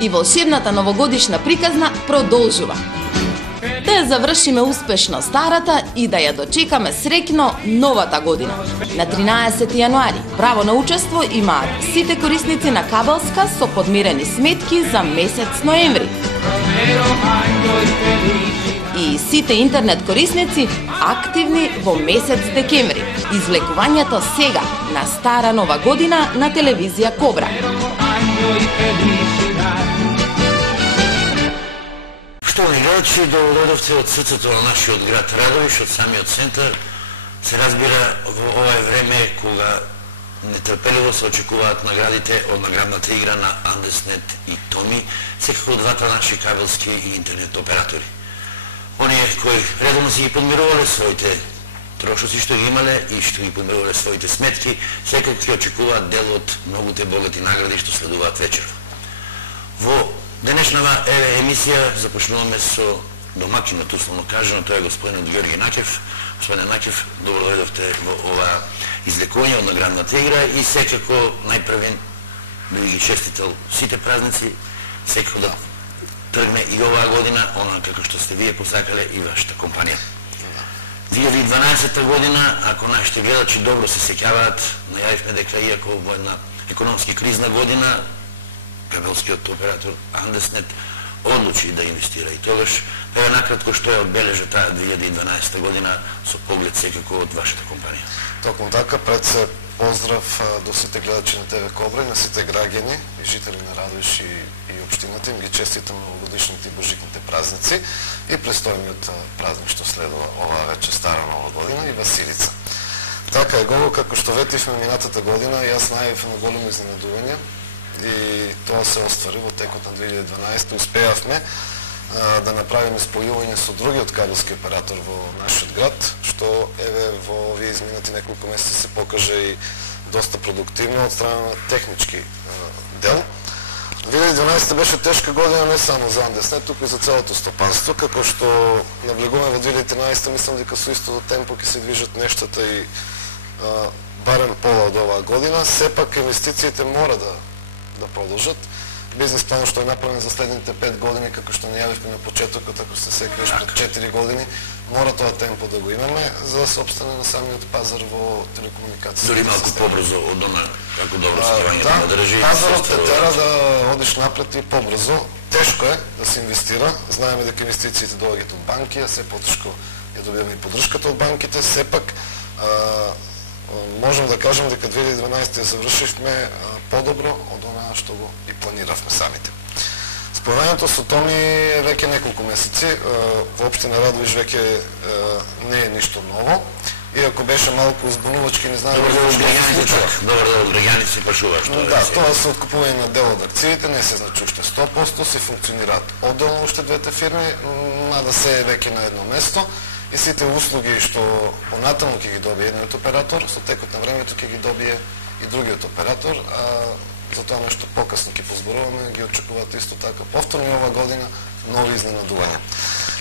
и волшебната новогодишна приказна продолжува. Да ја завршиме успешно старата и да ја дочекаме среќно новата година. На 13 јануари право на учество имаат сите корисници на кабелска со подмирени сметки за месец ноември. И сите интернет корисници активни во месец декември. Извлекувањето сега на стара нова година на телевизија Кобра. Поштовани гледачи, дојдовте од срцето на нашиот град Радовиш, од самиот центар. Се разбира во ова време кога нетрпеливо се очекуваат наградите од наградната игра на Андеснет и Томи, секако двата наши кабелски и интернет оператори. Оние кои редовно си ги подмирувале своите трошоци што ги имале и што ги подмирувале своите сметки, секако ќе очекуваат дел од многуте богати награди што следуваат вечерва. Во денешната емисија започнуваме со домакинот, условно кажано, тоа е господинот Георги Накев. Господине Накев, добро дојдовте во ова излекување од наградната игра и секако најпрвен да ви ги честител сите празници, секако да тргне и оваа година, она како што сте вие посакале и вашата компанија. 2012 година, ако нашите гледачи добро се сеќаваат, најавивме дека иако во една економски кризна година, кабелскиот оператор Андеснет одлучи да инвестира и тогаш е накратко што е одбележа таа 2012 година со поглед секако од вашата компанија. Токму така, пред се поздрав до сите гледачи на ТВ Кобра и на сите граѓани и жители на Радовиш и општината, им ги честитам новогодишните и божитните празници и престојниот празник што следува оваа вече стара нова година и Василица. Така е голо, како што ветивме минатата година, јас најавив на големо изненадување и тоа се оствари во текот на 2012. Успеавме да направиме спојување со другиот кабелски оператор во нашиот град, што еве во овие изминати неколку месеци се покаже и доста продуктивно од страна на технички дел. 2012 беше тешка година не само за Андеснет, туку и за целото стопанство, како што навлегуваме во 2013, мислам дека со истото темпо ќе се движат нештата и барем пола од оваа година. Сепак инвестициите мора да продолжат. Бизнес планот што е направен за следните 5 години, како што најавивме на почетокот, ако се сеќаваш пред 4 години, мора тоа темпо да го имаме за да се опстане на самиот пазар во телекомуникацијата. Дори малку побрзо од она како добро ставањето на држи. Пазарот те тера да одиш напред и побрзо. Тешко е да се инвестира. Знаеме дека инвестициите доаѓаат од банки, а се потешко ја добиваме и поддршката од банките. Сепак можем да кажем дека 2012 ја завршивме подобро од она што го и планиравме самите. Спојувањето со Томи е веќе неколку месеци. Во општина Радовиш веќе не е ништо ново. Иако беше малку збунувачки, не знам... Добро граѓани си пашува што да, тоа се откупување на дел од акциите, не се значи уште 100%, се функционираат одделно уште двете фирми, мада се е веќе на едно место. И сите услуги што понатаму ќе ги добие едниот оператор, со текот на времето ќе ги добие и другиот оператор, а за тоа нешто покасно ќе позборуваме, ги очекуваат исто така повторно и ова година нови изненадувања.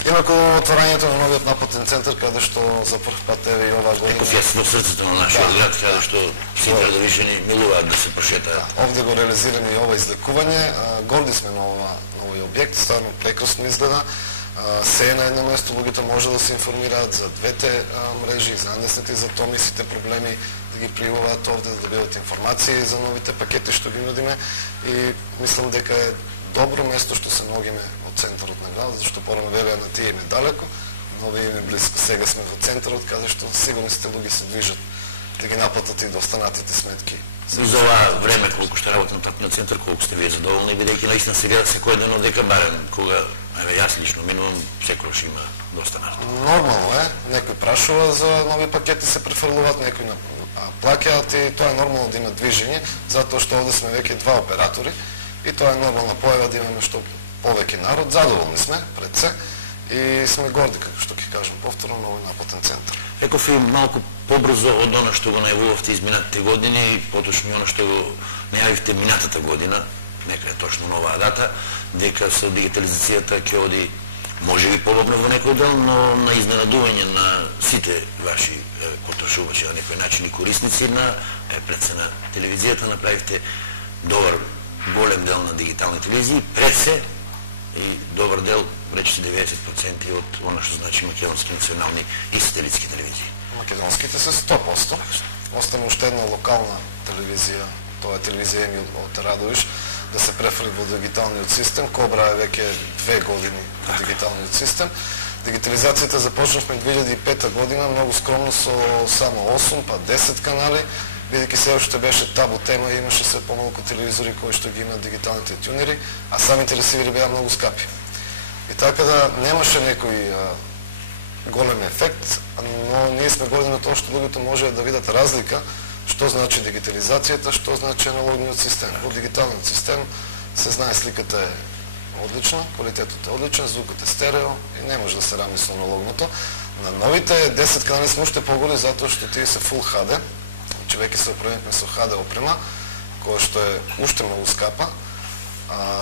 Инаку отварањето на новиот напатен центар, каде што за прв пат еве и оваа година... Како во срцето на нашиот град, каде што сите радовишани милуваат да се прошетаат. Овде го реализираме и ова излекување, горди сме на овој објект, стварно прекрасно изгледа. Се е на едно место, луѓето може да се информираат за двете мрежи, за Андеснет и за Томи, сите проблеми да ги пријавуваат овде, да добиват информации за новите пакети што ги нудиме и мислам дека е добро место што се наоѓаме од центарот на градот, зашто порано велеа на тие им е далеко, но овие им е близко. Сега сме во центарот, каде што сигурно сите луѓе се движат да ги наплатат и да останатите сметки. За ова време колку што работи на центар, колку сте вие задоволни, бидејќи наистина се гледа секој ден од дека барем кога јас лично минувам, секојаш има доста нешто. Нормално е, некој прашува за нови пакети, се префрлуваат, некои плаќаат и тоа е нормално да има движење, затоа што овде сме веќе два оператори и тоа е нормална појава да имаме што повеќе народ. Задоволни сме пред се и сме горди, како што ќе кажам повторно, на овој напатен центар. Реков и малку побрзо од она што го најавувавте изминатите години и поточно и она што го најавивте минатата година, нека е точно на оваа дата, дека со дигитализацијата ќе оди можеби подобно во некој дел, но на изненадување на сите ваши потрошувачи на некој начин и корисници на пред се на телевизијата направивте добар голем дел на дигитални телевизии, пред се и добар дел, рече 90% од она што значи македонски национални и сателитски телевизии. Македонските се 100%. Остана уште една локална телевизија, тоа е телевизија Еми од Радовиш, да се префрли во дигиталниот систем. Кобра е веќе 2 години во дигиталниот систем. Дигитализацијата започнавме 2005 година, многу скромно со само 8 па 10 канали, бидејќи се уште беше табу тема и имаше се помалку телевизори кои што ги имаат дигиталните тюнери, а самите ресивери беа многу скапи. И така да немаше некој голем ефект, но ние сме години на тоа што луѓето можеа да видат разлика што значи дигитализацијата, што значи аналогниот систем. Во дигиталниот систем се знае сликата е одлична, квалитетот е одличен, звукот е стерео и не може да се рами со аналогното. На новите 10 канали сме уште поголи затоа што тие се Full HD, че веќе се опремивме со HD опрема, која што е уште многу скапа.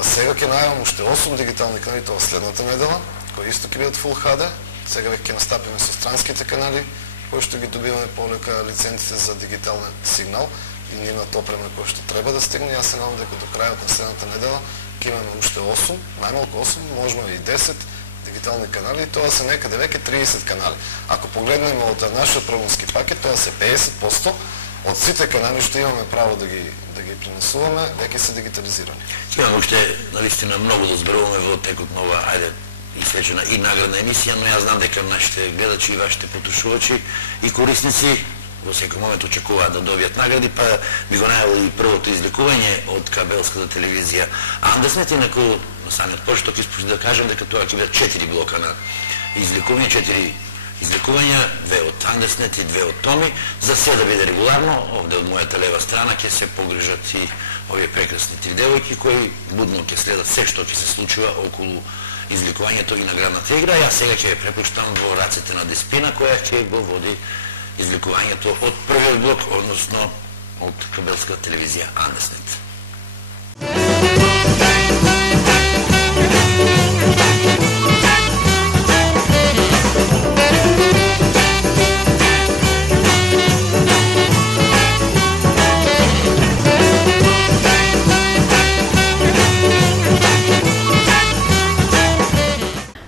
Сега ќе најавам уште 8 дигитални канали, тоа следната недела, кои исто ќе бидат Full HD. Сега веќе ќе настапиме со странските канали, кои што ги добиваме полека лиценците за дигитален сигнал и нивната опрема која што треба да стигне. Јас се надам дека до крајот на следната недела ќе имаме уште 8, најмалку 8, можно и 10 дигитални канали, тоа се некаде веќе 30 канали. Ако погледнеме од нашиот програмски пакет, тоа се 50% од сите канали што имаме право да ги пренесуваме, веќе се дигитализирани. Имаме уште навистина многу да зборуваме во текот на ова, и свечена и наградна емисија, но јас знам дека нашите гледачи и вашите потрошувачи и корисници во секој момент очекуваат да добијат награди, па би го најавил и првото излекување од кабелската телевизија Андеснет, инаку на самиот почеток испуши да кажем дека тоа ќе бидат 4 блока на излекување, 4 излекувања, 2 од Андеснет и 2 од Томи, за се да биде регуларно. Овде од мојата лева страна ќе се погрижат и овие прекрасни 3 девојки кои будно ќе следат се што ќе се случува околу излекувањето и наградната игра. Јас сега ќе ве препуштам во рацете на Деспина, која ќе го води излекувањето од првиот блок, односно од кабелска телевизија Андеснет.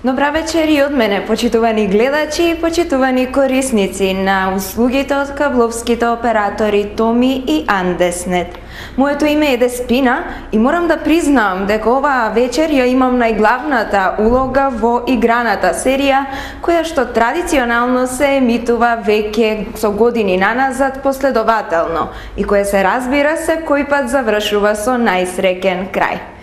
Добра вечер и од мене, почитувани гледачи и почитувани корисници на услугите од кабловските оператори Томи и Андеснет. Моето име е Деспина и морам да признам дека оваа вечер ја имам најглавната улога во играната серија, која што традиционално се емитува веќе со години наназад последователно и која се разбира секој пат завршува со најсреќен крај.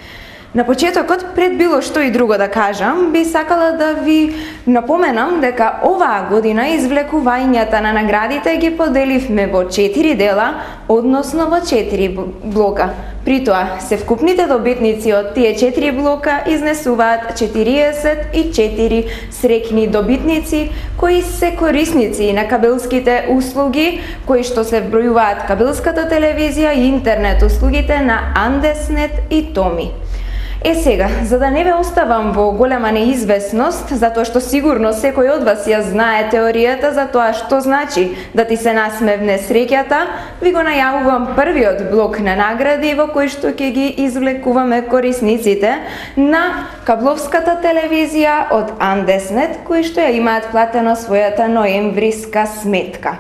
На почетокот, пред било што и друго да кажам, би сакала да ви напоменам дека оваа година извлекувањата на наградите ги поделивме во 4 дела, односно во 4 блока. При тоа, севкупните добитници од тие 4 блока изнесуваат 44 среќни добитници, кои се корисници на кабелските услуги, кои што се вбројуваат кабелската телевизија и интернет услугите на Андеснет и Томи. Сега, за да не ве оставам во голема неизвестност, затоа што сигурно секој од вас ја знае теоријата за тоа што значи да ти се насмевне среќата, ви го најавувам првиот блок на награди во кој што ќе ги извлекуваме корисниците на кабловската телевизија од Андеснет, кои што ја имаат платено својата ноемвриска сметка.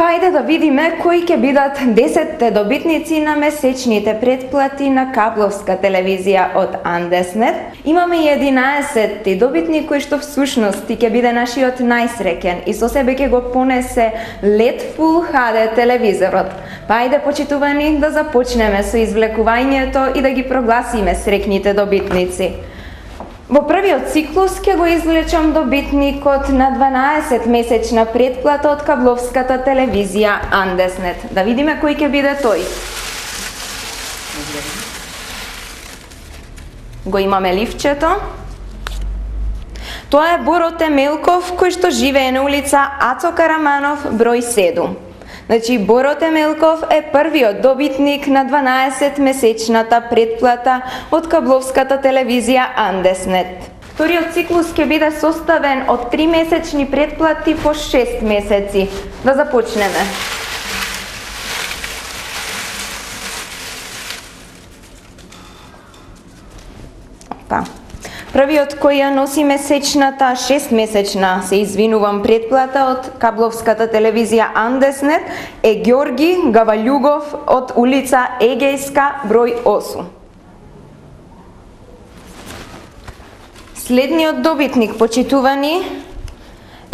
Па ајде да видиме кои ќе бидат 10 добитници на месечните претплати на кабловска телевизија од Андеснет. Имаме 11 добитник кој што всушност ќе биде нашиот најсреќен и со себе ќе го понесе LED Full HD телевизорот. Па ајде, почитувани, да започнеме со извлекувањето и да ги прогласиме среќните добитници. Во првиот циклус ќе го извлечам добитникот на 12 месечна претплата од кабловската телевизија Андеснет. Да видиме кој ќе биде тој. Го имаме ливчето. Тоа е Боро Темелков, кој што живее на улица Ацо Караманов, број 7. Значи, Боро Темелков е првиот добитник на 12 месечната претплата од кабловската телевизија Андеснет. Вториот циклус ќе биде составен од 3 месечни претплати по 6 месеци. Да започнеме. Па. Првиот кој ја носи месечната 6-месечна, се извинувам, претплата од кабловската телевизија Андеснет е Ѓорги Гаваљугов од улица Егејска, број 8. Следниот добитник, почитувани,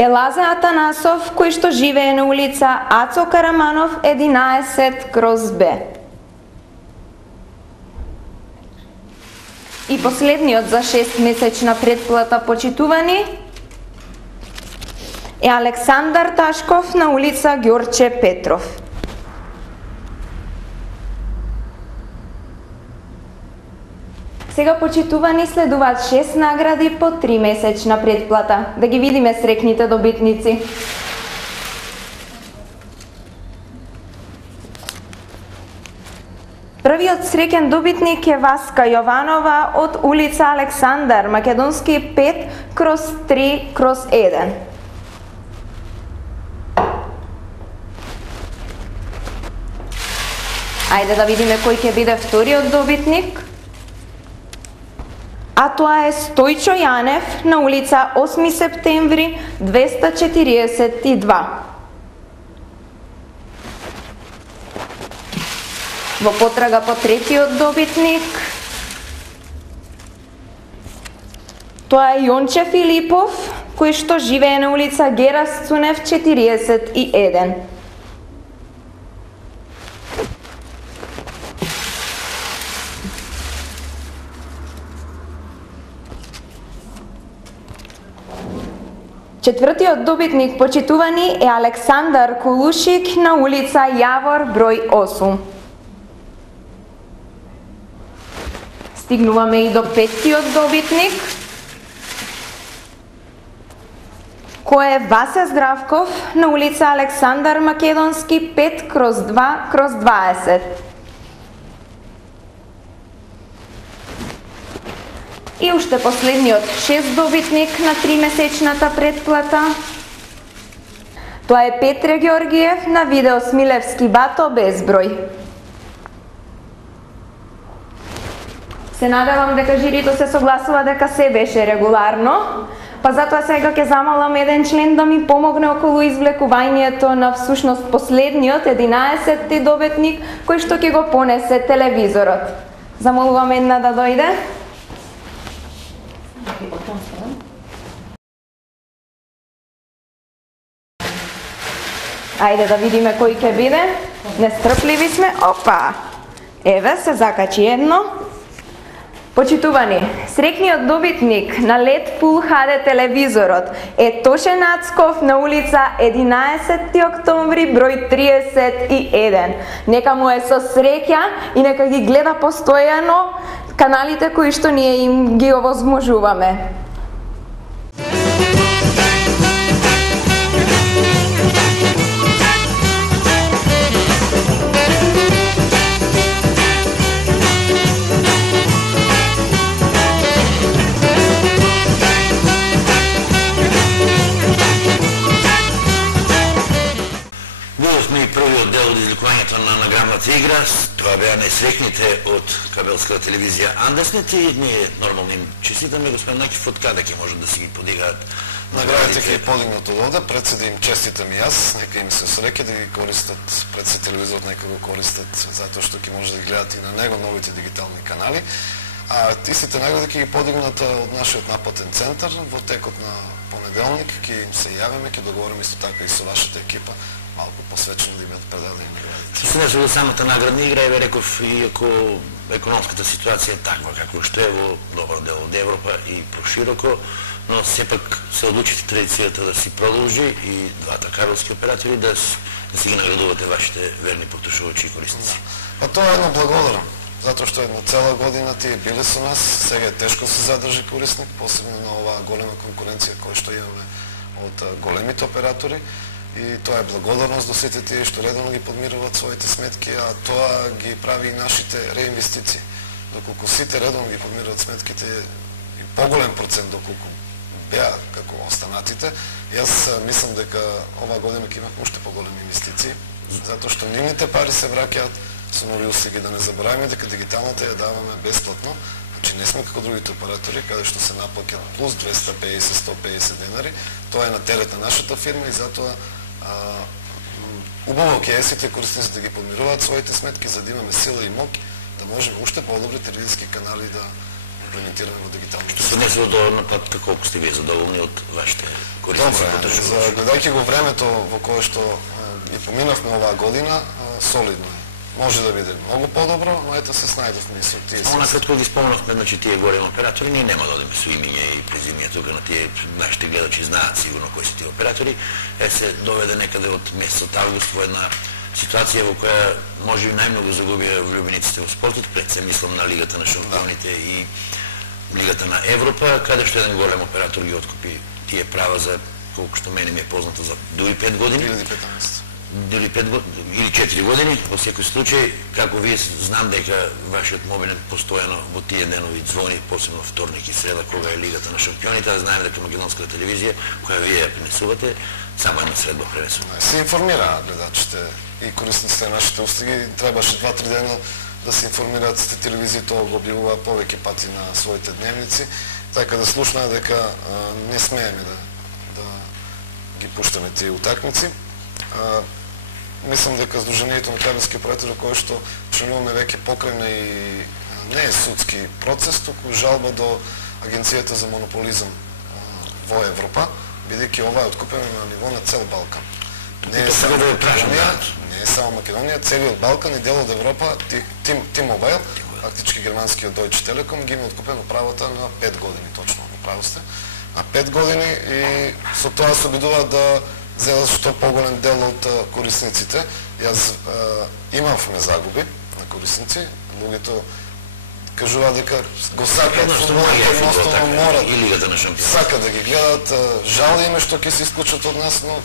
е Лазе Атанасов, кој што живее на улица Ацо Караманов 11/Б. И последниот за 6-месечна претплата, почитувани, е Александар Ташков на улица Ѓорче Петров. Сега, почитувани, следуваат 6 награди по 3-месечна претплата. Да ги видиме срекните добитници. Првиот среќен добитник е Васка Јованова од улица Александар Македонски 5/3/1. Ајде да видиме кој ќе биде вториот добитник. А тоа е Стојчо Јанев на улица 8 септември 242. Во потрага по третиот добитник, тоа е Јонче Филипов, кој што живее на улица Герас Цунев 41. Четвртиот добитник, почитувани, е Александар Кулушик на улица Јавор број 8. Стигнуваме и до петтиот добитник, кој е Васе Здравков на улица Александар Македонски 5/2/20. И уште последниот 6 добитник на 3-месечната претплата. Тоа е Петре Ѓоргиев на видео Смилевски бато безброј. Се надевам дека жирито се согласува дека се беше регуларно, па затоа сега ќе замолам еден член да ми помогне околу извлекувањето на всушност последниот 11-ти добитник кој што ќе го понесе телевизорот. Замолувам една да дојде. Ајде да видиме кој ќе биде. Нестрпливи сме. Опа! Еве, се закачи едно. Почитувани, срекниот добитник на LED Full HD телевизорот е Тоше Нацков на улица 11 октомври број 31. Нека му е со среќа и нека ги гледа постојано каналите кои што ние им ги овозможуваме. Првиот дел од изликувањето на наградната игра, тоа беа несрекните од кабелската телевизија Андеснет и ние нормално им честитаме господин Накиф од каде ќе можат да си ги подигаат наградите ќе подигнат од овде, пред се да им честитам и јас, нека им се среќа да ги користат пред се телевизорот, нека го користат затоа што ќе може да ги гледат и на него новите дигитални канали. А истите награди ќе ги подигнат од нашиот напатен центар во текот на понеделник, ќе им се јавиме, ќе договориме исто така и со вашата екипа малку посвечено да имат предадени награди. Се не за самата наградна игра, еве реков, иако економската ситуација е таква како што е во добар дел од Европа и прошироко, но сепак се одлучите традицијата да си продолжи и двата кабелски оператори да си ги наградувате вашите верни потушувачи и корисници. Па тоа е едно благодарам, затоа што една цела година тие биле со нас, сега е тешко се задржи корисник, посебно на оваа голема конкуренција која што имаме од големите оператори. И тоа е благодарност до сите тие што редовно ги подмируваат своите сметки, а тоа ги прави и нашите реинвестиции. Доколку сите редовно ги подмируваат сметките и поголем процент доколку беа како останатите, јас мислам дека оваа година ќе имаме уште поголеми инвестиции, затоа што нивните пари се враќаат со нови услуги. Да не забораваме дека дигиталната ја даваме бесплатно, значи не сме како другите оператори, каде што се наплаќат плюс 250-150 денари, тоа е на терет на нашата фирма и затоа убаво ќе е сите корисници да ги подмируваат своите сметки, за да имаме сила и мок, да можеме уште по-добри телевизиски канали да имплементираме во дигиталната Што се однесе до нападка, колку сте вие задоволни од вашите корисници? Добре, гледајќи го времето во кое што и поминавме оваа година, солидно е. Може да биде многу по-добро, но ето се снајдовме и со тие. Накратко ги спомнавме, значи тие големи оператори, ние нема да одиме со имиња и презимија тука на тие, нашите гледачи знаат сигурно кои се тие оператори. Се доведе некаде од месецот август во една ситуација во која може и најмногу загубија влюбениците во спортот, пред се мислам на Лигата на шампионите и Лигата на Европа, каде што еден голем оператор ги откупи тие права за, колку што мене ми е познато, за дури 5 години. 2015. Дали 5 години или 4 години, во секој случај, како вие знам дека вашиот мобилен постојано во тие денови звони, посебно вторник и среда, кога е Лигата на шампионите, а знаем дека македонската телевизија, која вие ја пренесувате, само една средба пренесува. Се информира гледачите и корисниците на нашите услуги, требаше 2-3 дена да се информираат сите телевизии, тоа го објавува повеќе пати на своите дневници, така да слушнаа дека не смееме да ги пуштаме тие утакмици. Мислам дека Сдруженијето на кабелски оператори, кое што членуваме веќе покрајна и не е судски процес, туку жалба до Агенцијата за монополизам во Европа, бидејќи ова е откупено на ниво на цел Балкан. Не е само Македонија, не е само Македонија, целиот Балкан и дел од Европа, T-Mobile, фактички германскиот Deutsche Telekom, ги има откупено правото на 5 години, точно, право сте, на 5 години и со тоа се обидуваат да зелат што поголем дел од корисниците. Јас имавме загуби на корисници, луѓето кажуваат дека го сакаат фудбалот, едноставно морат, сакаат да ги гледат, жал име што ќе се исклучат од нас, но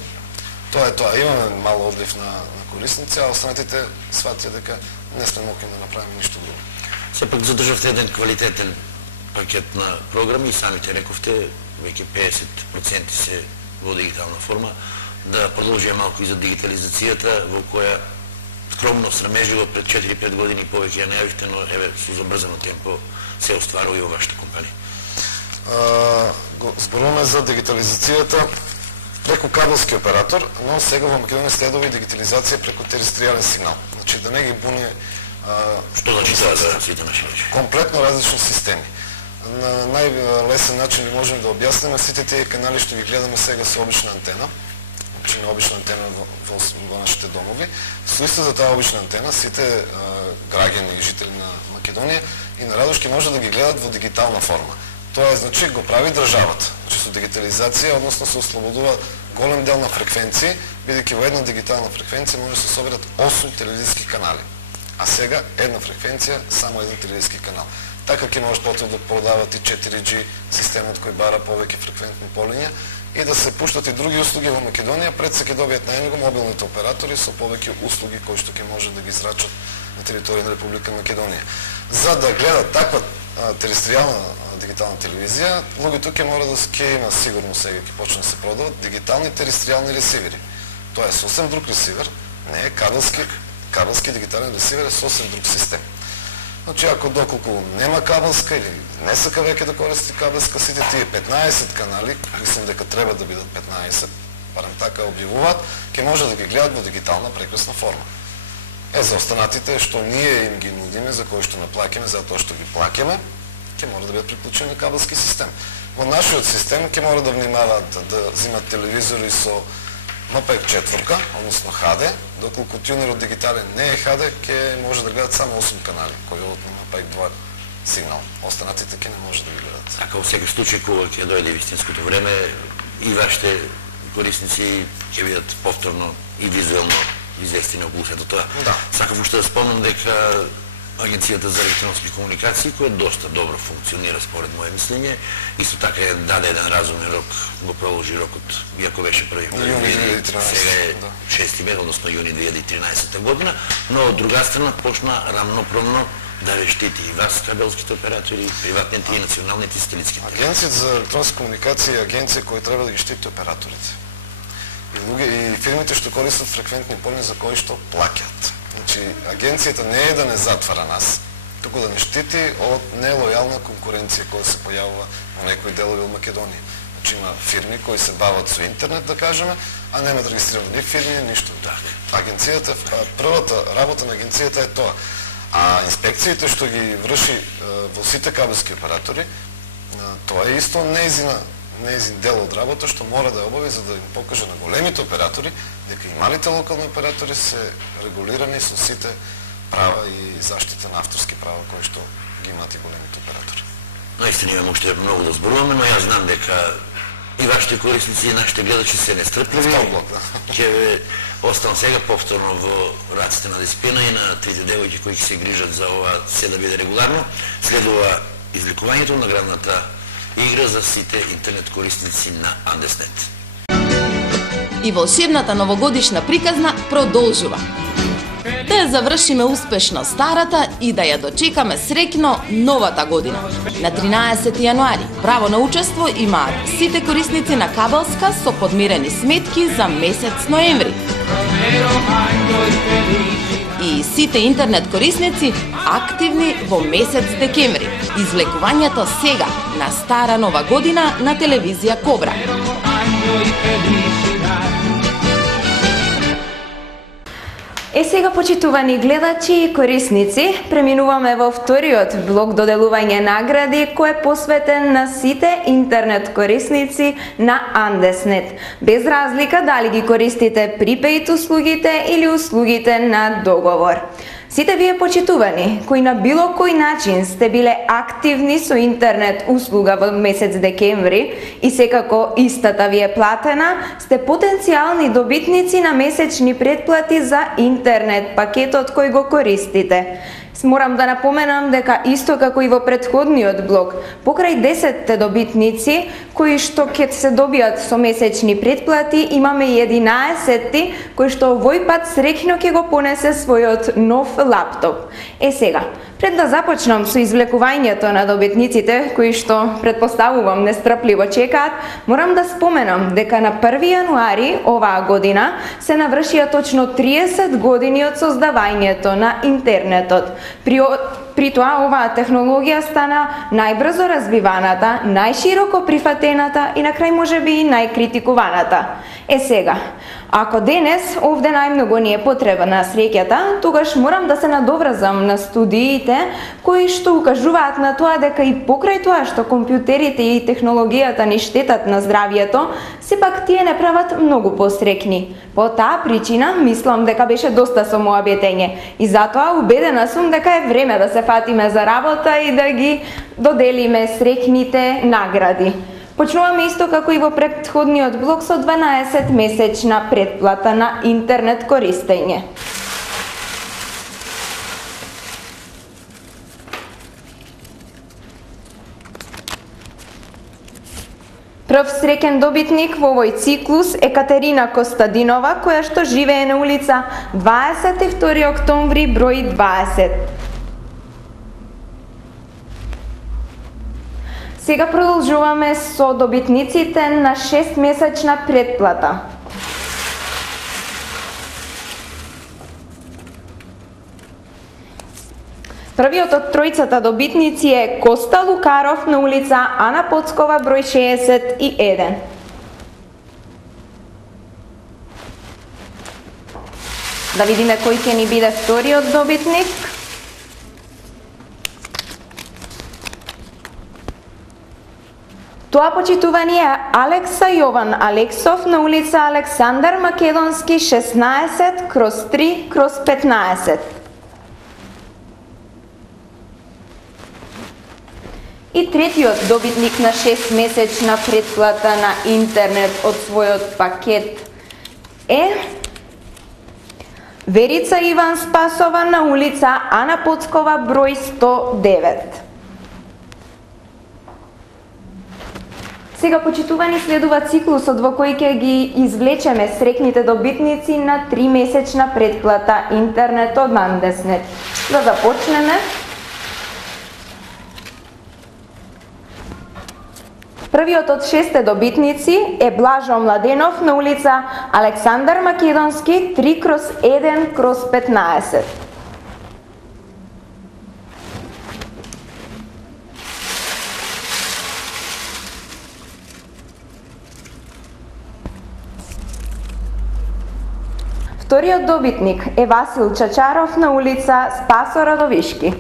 тоа е тоа. Имаме мало одлив на корисници, а останатите сватија дека не сме могли да направиме ништо друго. Сепак задржавте еден квалитетен пакет на програми и самите рековте, веќе 50% се во дигитална форма, да продолжиме малку и за дигитализацијата, во која скромно, срамежливо пред 4-5 години повеќе ја најавивте, но еве со забрзано темпо се остварува и во вашата компанија. Зборуваме за дигитализацијата преку кабелски оператор, но сега во Македонија следува и дигитализација преку тереstriјален сигнал. Значи да не ги буне што значи тоа за сите наши лечи? Комплетно различни системи. На најлесен начин ви можеме да објасниме сите тие канали што ги гледаме сега со обична антена, значи на обична антена во нашите домови. Со исто за таа обична антена сите граѓани и жители на Македонија и на Радош ќе може да ги гледат во дигитална форма. Тоа значи го прави државата. Значи со дигитализација, односно се ослободува голем дел на фреквенции, бидејќи во една дигитална фреквенција може да се соберат 8 телевизиски канали. А сега една фреквенција, само еден телевизиски канал. Така ќе може потоа да продават и 4G системот кој бара повеќе фреквентни полиња и да се пуштат и други услуги во Македонија, пред се ќе добијат најмногу мобилните оператори со повеќе услуги кои што ќе може да ги израчат на територија на Република Македонија. За да гледат таква тереstriјална дигитална телевизија, луѓето ќе мора да ќе има сигурно сега ќе почне да се продават дигитални тереstriјални ресивери. Тоа е сосем друг ресивер, не е кабелски дигитален ресивер, е сосем друг систем. Значи, ако доколку нема кабелска или не сака веќе да користи кабелска, сите тие 15 канали, мислам дека треба да бидат 15, барем така објавуваат, ќе може да ги гледат во дигитална прекрасна форма. За останатите што ние им ги нудиме, за кои што не плаќаме, затоа што ги плаќаме, ќе мора да бидат приклучени на кабелски систем. Во нашиот систем ќе мора да внимаваат да взимат телевизори со MPEG-4, односно HD, доколку тюнерот дигитален не е HD, ќе може да гледат само 8 канали, кои одат на MPEG-2 сигнал. Останатите ќе не може да ги гледат. Така во секој случај, кога ќе дојде вистинското време, и вашите корисници ќе бидат повторно и визуелно известени околу сето тоа. Да. Сакав уште да спомнам дека Агенцијата за електронски комуникации, која доста добро функционира според моје мислење, исто така даде еден разумен рок, го продолжи рокот, иако беше први јуни 2013, сега е 6 месец, односно јуни 2013 година, но од друга страна почна рамноправно да ве штити и вас, кабелските оператори, приватните и националните сателитски. Агенцијата за електронска комуникација е агенција која треба да ги штити операторите. И фирмите што користат фреквентни полиња за кои што плаќаат. Значи, агенцијата не е да не затвара нас, никако да не штити од нелојална конкуренција која се појавува во некои делови од Македонија. Значи има фирми кои се бават со интернет, да кажеме, а немаат регистрирани ни фирми, ништо. Агенцијата, првата работа на агенцијата е тоа. А инспекциите што ги врши во сите кабелски оператори, тоа е исто неизин дел од работа што мора да ја обави за да им покаже на големите оператори дека и малите локални оператори се регулирани со сите права и заштита на авторски права кои што ги имаат и големите оператори. Наистина имам уште многу да зборуваме, но јас знам дека и вашите корисници и нашите гледачи се нестрпливи. Ќе ве оставам сега повторно во раците на Деспина и на трите девојки кои ќе се грижат за ова се да биде регуларно. Следува извлекувањето на наградната игра за сите интернет корисници на Андеснет. И волшебната новогодишна приказна продолжува. Да ја завршиме успешно старата и да ја дочекаме среќно новата година. На 13 јануари право на учество имаат сите корисници на кабелска со подмирени сметки за месец ноември. И сите интернет корисници активни во месец декември. Извлекувањето сега на стара нова година на телевизија Кобра. Сега, почитувани гледачи и корисници, преминуваме во вториот блок доделување награди кој е посветен на сите интернет корисници на Андеснет, без разлика дали ги користите припејд услугите или услугите на договор. Сите вие почитувани, кои на било кој начин сте биле активни со интернет услуга во месец декември и секако истата ви е платена, сте потенцијални добитници на месечни претплати за интернет пакетот кој го користите. Морам да напоменам дека исто како и во претходниот блок, покрај 10 добитници кои што ќе се добијат со месечни претплати, имаме 11 кои што овој пат среќно ќе го понесе својот нов лаптоп. Сега, пред да започнам со извлекувањето на добитниците, кои што претпоставувам нестрпливо чекаат, морам да споменам дека на 1 јануари оваа година се навршија точно 30 години од создавањето на интернетот. При тоа оваа технологија стана најбрзо развиваната, најшироко прифатената и на крај можеби и најкритикуваната. Сега, ако денес овде најмногу ни е потребна среќата, тогаш морам да се надоврзам на студиите кои што укажуваат на тоа дека и покрај тоа што компјутерите и технологијата ни штетат на здравието, сепак тие не прават многу посреќни. По таа причина мислам дека беше доста со моабетење и затоа убедена сум дека е време да се фатиме за работа и да ги доделиме среќните награди. Почнуваме исто како и во претходниот блок со 12 месечна претплата на интернет користење. Прв среќен добитник во овој циклус е Катерина Костадинова, која што живее на улица 22 октомври број 20. Сега продолжуваме со добитниците на 6-месечна претплата. Првиот од тројцата добитници е Коста Лукаров на улица Ана Поцкова број 61. Да видиме кој ќе ни биде вториот добитник. Тоа почитувани е Алекса Јован Алексов на улица Александар Македонски 16/3/15. И третиот добитник на 6-месечна претплата на интернет од својот пакет е Верица Иван Спасова на улица Ана Поцкова број 109. Сега, почитувани, следува циклусот во кој ќе ги извлечеме среќните добитници на 3-месечна претплата интернет од Андеснет. Да започнеме. Првиот од 6 добитници е Блажо Младенов на улица Александар Македонски 3/1/15. Вториот добитник е Васил Чачаров на улица Спасо Радовишки.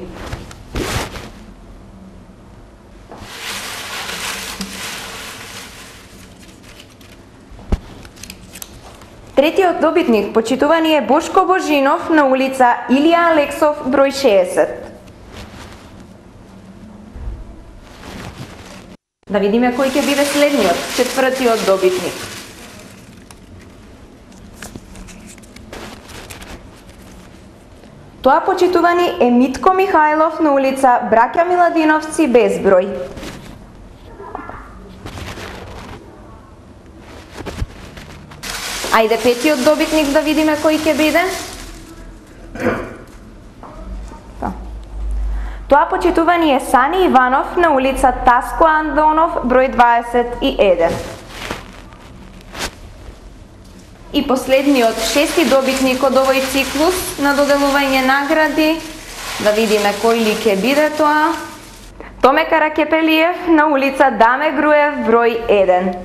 Третиот добитник, почитувани, е Бошко Божинов на улица Илија Алексов, број 60. Да видиме кој ќе биде следниот, четвртиот добитник. Тоа, почитувани, е Митко Михајлов на улица Браќа Миладиновци, безброј. Ајде, петиот добитник да видиме кој ќе биде. Тоа, почитувани, е Сани Иванов на улица Таско Андонов, број 21. И последниот, шести добитник од овој циклус на доделување награди, да видиме кој ли ќе биде тоа. Томе Каракепелиев на улица Даме Груев, број 1.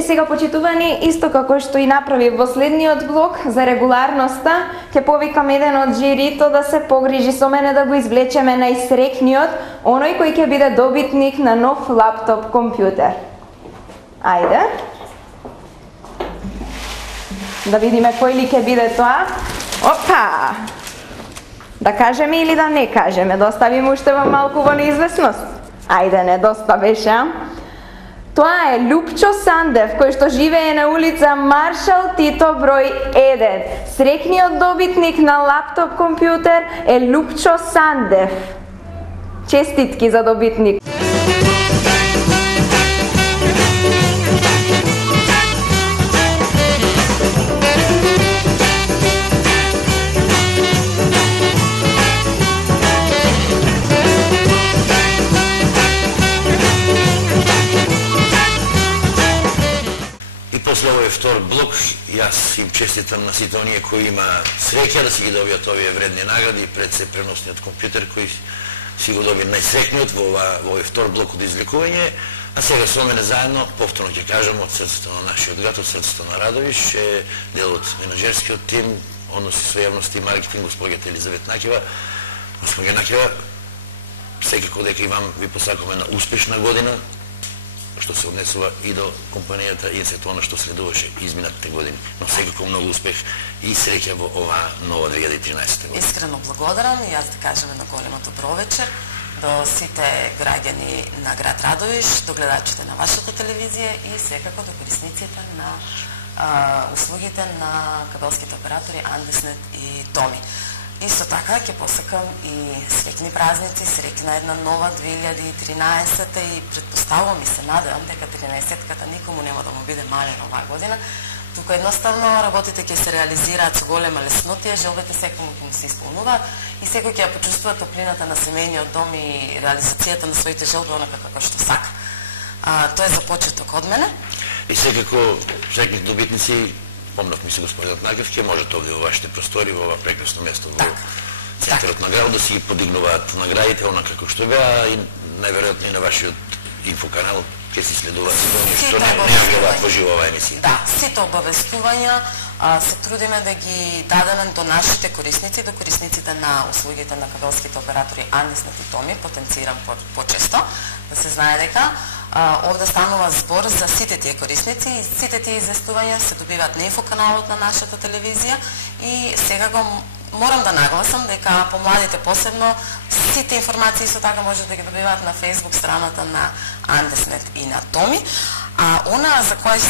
Сега, почитувани, исто како што и направи во следниот блок за регуларноста, ќе повикам еден од жирито да се погрижи со мене да го извлечеме најсрекниот, оној кој ќе биде добитник на нов лаптоп компјутер. Ајде. Да видиме кој ли ќе биде тоа. Опа! Да кажеме или да не кажеме, да оставиме уште малку во неизвестност. Ајде, не, доста беше. Тоа е Лупчо Сандев, кој што живее на улица Маршал Тито, број 1. Срекниот добитник на лаптоп компјутер е Лупчо Сандев. Честитки за добитник. После овој втор блок, јас им честитам на сите оние кои има среќа да си ги добијат овие вредни награди пред се преносниот компјутер кој си го доби најсрекниот во овој втор блок од извлекување. А сега со мене заедно, повторно ќе кажам, од срцето на нашиот град, од срцето на Радовиш, е дел од менаџерскиот тим, односи со јавност и маркетинг, госпоѓата Елизавет Накева. Госпоѓа Накева, секако дека имам, ви посакуваме на успешна година, што се однесува и до компанијата и сето она што следуваше изминатите години. Но секако многу успех и среќа во оваа нова 2013 година. Искрено благодарам и јас да кажем на големо добро вечер до сите граѓани на град Радовиш, до гледачите на вашата телевизија и секако до корисниците на услугите на кабелските оператори Андеснет и Томи. Исто така ќе посакам и среќни празници, среќна една нова 2013 и предпоставувам и се надевам дека 13-ката никому нема да му биде малена оваа година. Тука едноставно работите ќе се реализираат со голема леснотија, желбите секому ќе му се исполнуваат и секој ќе ја почувствува топлината на семејниот дом и реализацијата на своите желби онака како што сака. Тоа е за почеток од мене. И секако среќни добитници, помнав ми се господинот Накев, ќе можете овде во вашите простори, во ова прекрасно место во центарот на градот да си ги подигнуваат наградите онака како што беа и најверојатно и на вашиот инфоканал ќе се следуваат што не гледаат во живо оваа емисија. Да, сите обавестувања се трудиме да ги дадеме до нашите корисници, до корисниците на услугите на кабелските оператори Андеснет и Томи, потенцирам почесто, да се знае дека овде станува збор за сите тие корисници и сите тие известувања се добиваат на инфоканалот на нашата телевизија и сега го морам да нагласам дека помладите посебно сите информации со така може да ги добиваат на Facebook страната на Андеснет и на Томи, а она за која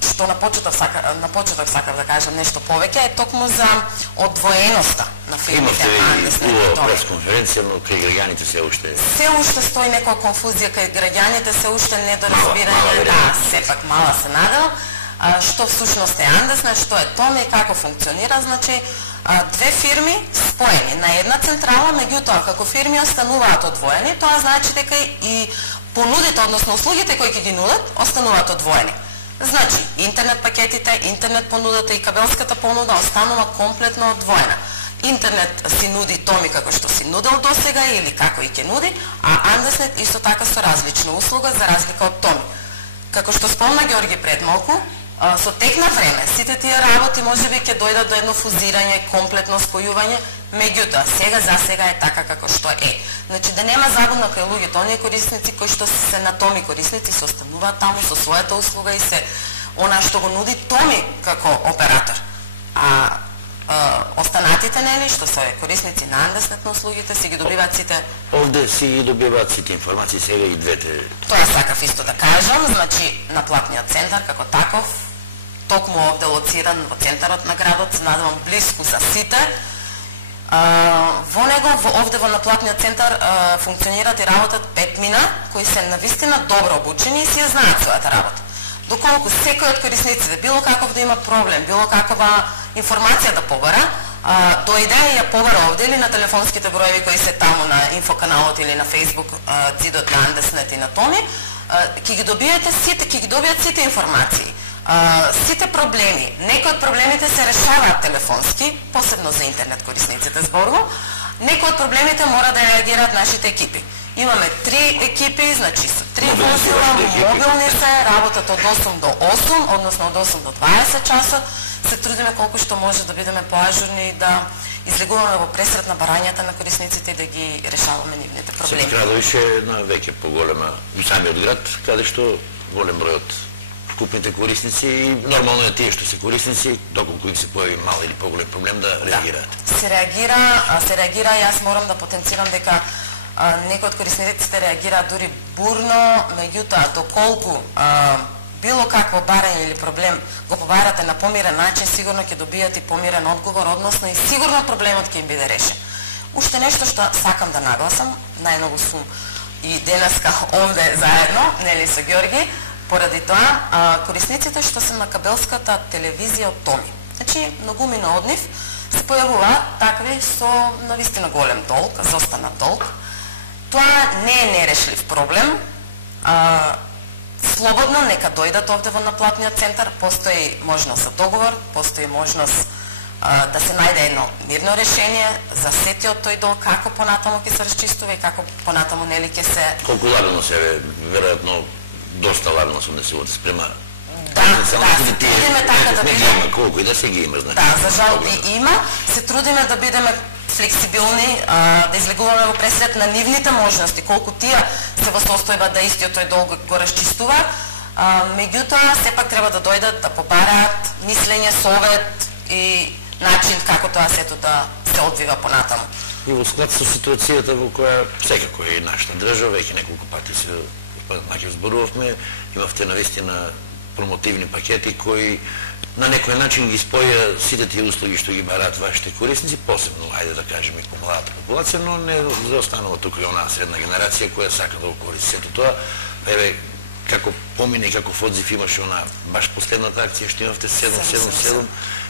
што на почеток сакав да кажам нешто повеќе е токму за одвоеноста на фирмите Андеснет и Томи. Пресконференција, но кај граѓаните се уште стои некоја конфузија кај граѓаните, се уште недоразбирање, да, сепак мала се надевам, што всушност е Андеснет, што е Томи и како функционира, значи две фирми споени на една централа, меѓутоа како фирми остануваат одвоени, тоа значи дека и понудите, односно услугите кои ќе ги нудат, остануваат одвоени. Значи, интернет пакетите, интернет понудата и кабелската понуда останува комплетно одвоена. Интернет си нуди Томи како што си нудел досега или како и ќе нуди, а Андеснет исто така со различна услуга за разлика од Томи. Како што спомна Ѓорги пред малку, со тек на време, сите тие работи можеби ќе дојдат до едно фузирање, комплетно спојување, меѓутоа, за сега е така како што е. Значи, да нема забуна кај луѓето, оние корисници кои што се на Томи корисници се остануваат таму со својата услуга и се она што го нуди Томи како оператор. А останатите, нели, што се корисници на Андеснет на услугите, си ги добиваат сите... Овде си ги добиваат сите информации, сега и двете... Тоа сакав исто да кажам, значи, на платниот центар како таков, токму овде лоциран во центарот на градот, се надевам блиску за сите. Во него, овде во наплатниот центар функционираат и работат 5 мина, кои се навистина добро обучени и си ја знаат својата работа. Доколку секој од корисниците, било каков да има проблем, било какова информација да побара, дојде и ја побара овде или на телефонските броеви кои се таму на инфоканалот или на Facebook цидот на Андеснет и на Томи, ќе ги добиете сите, ќе ги добијат сите информации. Сите проблеми, некои од проблемите се решаваат телефонски, посебно за интернет корисниците зборувам, некои од проблемите мора да реагираат нашите екипи. Имаме 3 екипи, значи со 3 возила, мобилни се, работат од 8 до 8, односно од 8 до 20 часа. Се трудиме колку што може да бидеме поажурни и да излегуваме во пресрет на барањата на корисниците и да ги решаваме нивните проблеми. Свети Радовиш е една веќе поголема, и самиот град, каде што голем број од вкупните корисници и нормално е тие што се корисници, доколку им се појави мал или поголем проблем да реагираат. Се реагира и јас морам да потенцирам дека некои од корисниците реагираат дури бурно, меѓутоа доколку било какво барање или проблем го побарате на помирен начин, сигурно ќе добијате помирен одговор, односно и сигурно проблемот ќе им биде решен. Уште нешто што сакам да нагласам, најмногу сум и денеска овде заедно, нели со Ѓорги, поради тоа корисниците што се на кабелската телевизија од Томи. Значи, многумина од нив се појавуваат такви со навистина голем долг, зостанат долг. Тоа не е нерешлив проблем. Слободно нека дојдат овде во наплатниот центар, постои можност за договор, постои можност да се најде едно мирно решение за сетиот тој долг, како понатаму ќе се расчистува и како понатаму нели ќе се... Колку ладно се, веројатно, доста ладно се однесувате спрема... Да, трудиме така да бидеме... Колку и да се ги има, значи. Да, за жал ги има. Се трудиме да бидеме флексибилни, да излегуваме во пресрет на нивните можности, колку тие се во состојба да истиот тој долг го расчистува. Меѓутоа, сепак треба да дојдат, да побараат мислење, совет и начин како тоа сето да се одвива понатаму. И во склад со ситуацијата во која секако е нашата држава, веќе неколку пати се Макев зборувавме, имавте навистина промотивни пакети кои на некој начин ги споја сите тие услуги што ги бараат вашите корисници, посебно, ајде да кажеме, по младата популација, но не за останува тука и онаа средна генерација која сака да го користи сето тоа. Еве, како помине и како одзив имаше она баш последната акција што имавте 777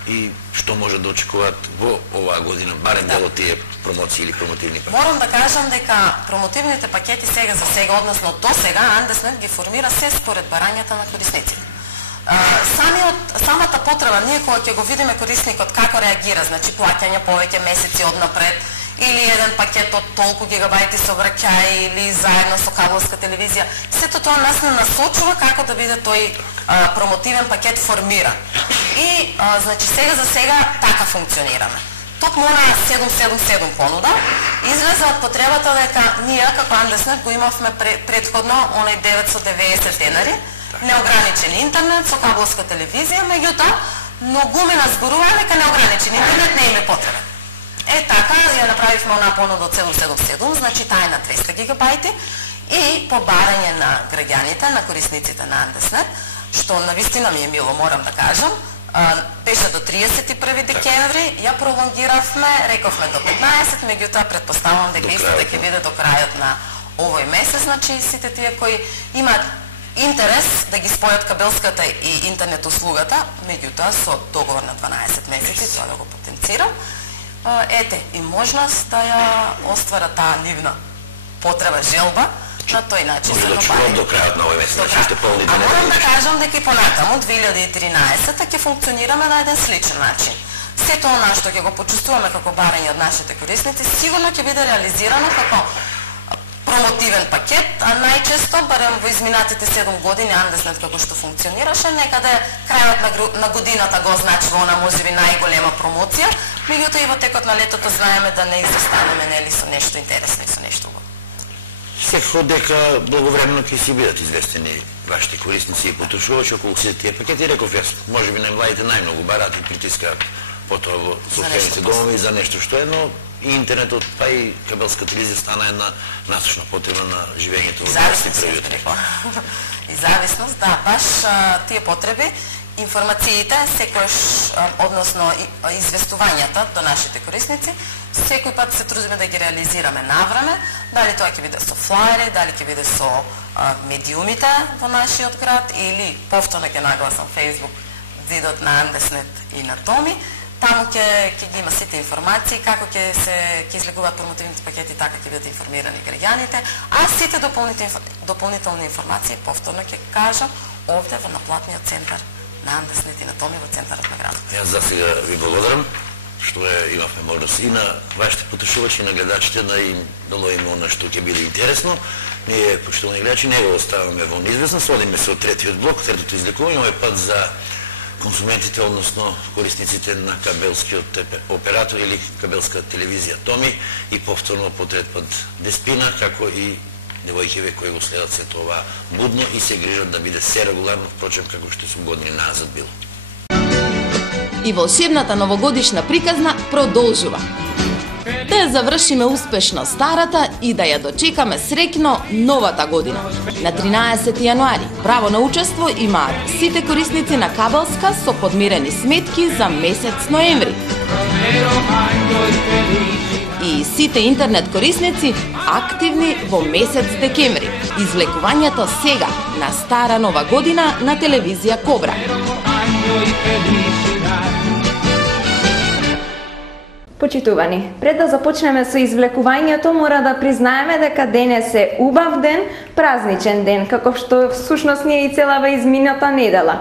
и што може да очекуваат во оваа година, барем дел од тие промоции или промотивни пакети? Морам да кажам дека промотивните пакети сега за сега, односно до сега, Андеснет ги формира се според барањата на корисниците. Самата потреба, ние кога ќе го видиме корисникот како реагира, значи плаќање повеќе месеци однапред, или еден пакет од толку гигабајти со враќај или заедно со кабелска телевизија, сето тоа нас не насочува како да биде тој промотивен пакет формиран. И значи сега за сега така функционираме. Токму на 777 понуда излезе од потребата дека ние како Андеснет го имавме претходно онај 990 денари, неограничен интернет со кабелска телевизија, меѓутоа многумина зборува дека неограничен интернет не им е потребен. Е така, ја направивме онаа понуда од 777, значи таа е на 200 гигабајти и по барање на граѓаните, на корисниците на Андеснет, што навистина ми е мило, морам да кажам, беше до 31 декември, ја пролонгиравме, рековме до 15, меѓутоа претпоставувам дека исто ќе биде до крајот на овој месец, значи сите тие кои имаат интерес да ги спојат кабелската и интернет услугата, меѓутоа со договор на 12 месеци, тоа да го потенцирам, ете и можност да ја оствара таа нивна потреба, желба, на тој начин се добави. До крајот на овој месец, ще полни деневи. А морам да кажам дека и понатаму, 2013 ќе функционираме на еден сличен начин. Сето она што ќе го почувствуваме како барање од нашите корисници, сигурно ќе биде реализирано како промотивен пакет, а најчесто, барем во изминатите 7 години, Андеснет како што функционираше, некаде крајот на годината го означува она можеби најголема промоција, меѓутоа и во текот на летото знаеме да не изостанеме нели со нешто интересно и со нешто убаво. Секако дека благовремено ќе си бидат известени вашите корисници и потрошувачи околу сите тие пакети, реков јас, можеби најмладите најмногу бараат и притискаат потоа во собствените домови за нешто што е, но и интернетот, па и кабелска телевизија стана една насочна потреба на живењето во првиот век. И зависност, да, баш тие потреби, информациите, секојаш, односно известувањата до нашите корисници, секој пат се трудиме да ги реализираме навреме, дали тоа ќе биде со флаери, дали ќе биде со медиумите во нашиот град или повторно ќе нагласам Facebook, зидот на Андеснет и на Томи. Таму ќе ги има сите информации, како ќе излегуваат промотивните пакети, така ќе бидат информирани граѓаните, а сите дополнителни информации, повторно ќе кажам, овде во наплатниот центар на Андеснет и на Томи во центарот на градот. Јас за сега ви благодарам што имавме можност и на вашите потрошувачи и на гледачите да им доловиме она што ќе биде интересно. Ние, почитувани гледачи, не го оставаме во неизвестност, одиме се од третиот блок, третото излекување, овој пат за консументите, односно корисниците на кабелскиот оператор или кабелска телевизија Томи и повторно по трет пат Деспина, како и девојкиве кои го следат се тоа будно и се грижат да биде се регуларно, впрочем како што со години назад било. И волшебната новогодишна приказна продолжува. Да ја завршиме успешно старата и да ја дочекаме среќно новата година. На 13 јануари право на учество имаат сите корисници на кабелска со подмирени сметки за месец ноември. И сите интернет корисници активни во месец декември. Извлекувањето сега на стара нова година на телевизија Кобра. Почитувани, пред да започнеме со извлекувањето, мора да признаеме дека денес е убав ден, празничен ден, како што всушност не е и целава измината недела.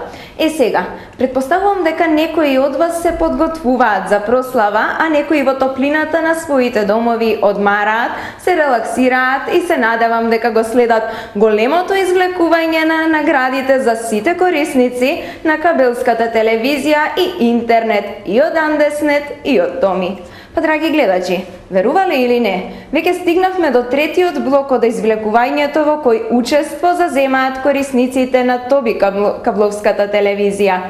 Сега, предпоставувам дека некои од вас се подготвуваат за прослава, а некои во топлината на своите домови одмараат, се релаксираат и се надевам дека го следат големото извлекување на наградите за сите корисници на кабелската телевизија и интернет, и од Андеснет, и од Томи. Па, драги гледачи, верувале или не, веќе стигнавме до третиот блок од извлекувањето во кој учество заземаат корисниците на Тоби кабловската телевизија.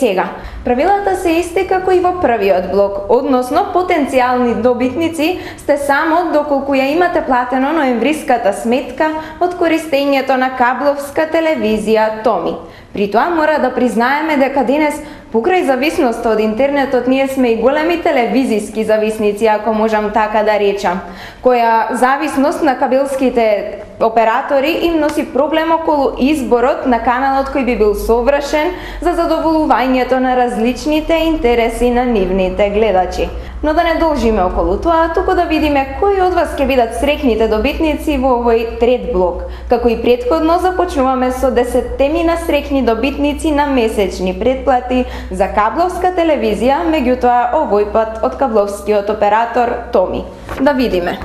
Сега, правилата се исти како и во првиот блок, односно потенцијални добитници сте само доколку ја имате платено ноемвриската сметка од користењето на кабловска телевизија Томи. При тоа мора да признаеме дека денес, покрај зависноста од интернетот, ние сме и големи телевизиски зависници, ако можам така да речам, која зависност на кабелските оператори им носи проблем околу изборот на каналот кој би бил совршен за задоволувањето на различните интереси на нивните гледачи. Но да не должиме околу тоа, туку да видиме кои од вас ќе бидат среќните добитници во овој трет блок. Како и претходно, започнуваме со 10 среќни добитници на месечни претплати за кабловска телевизија, меѓутоа овој пат од кабловскиот оператор Томи. Да видиме.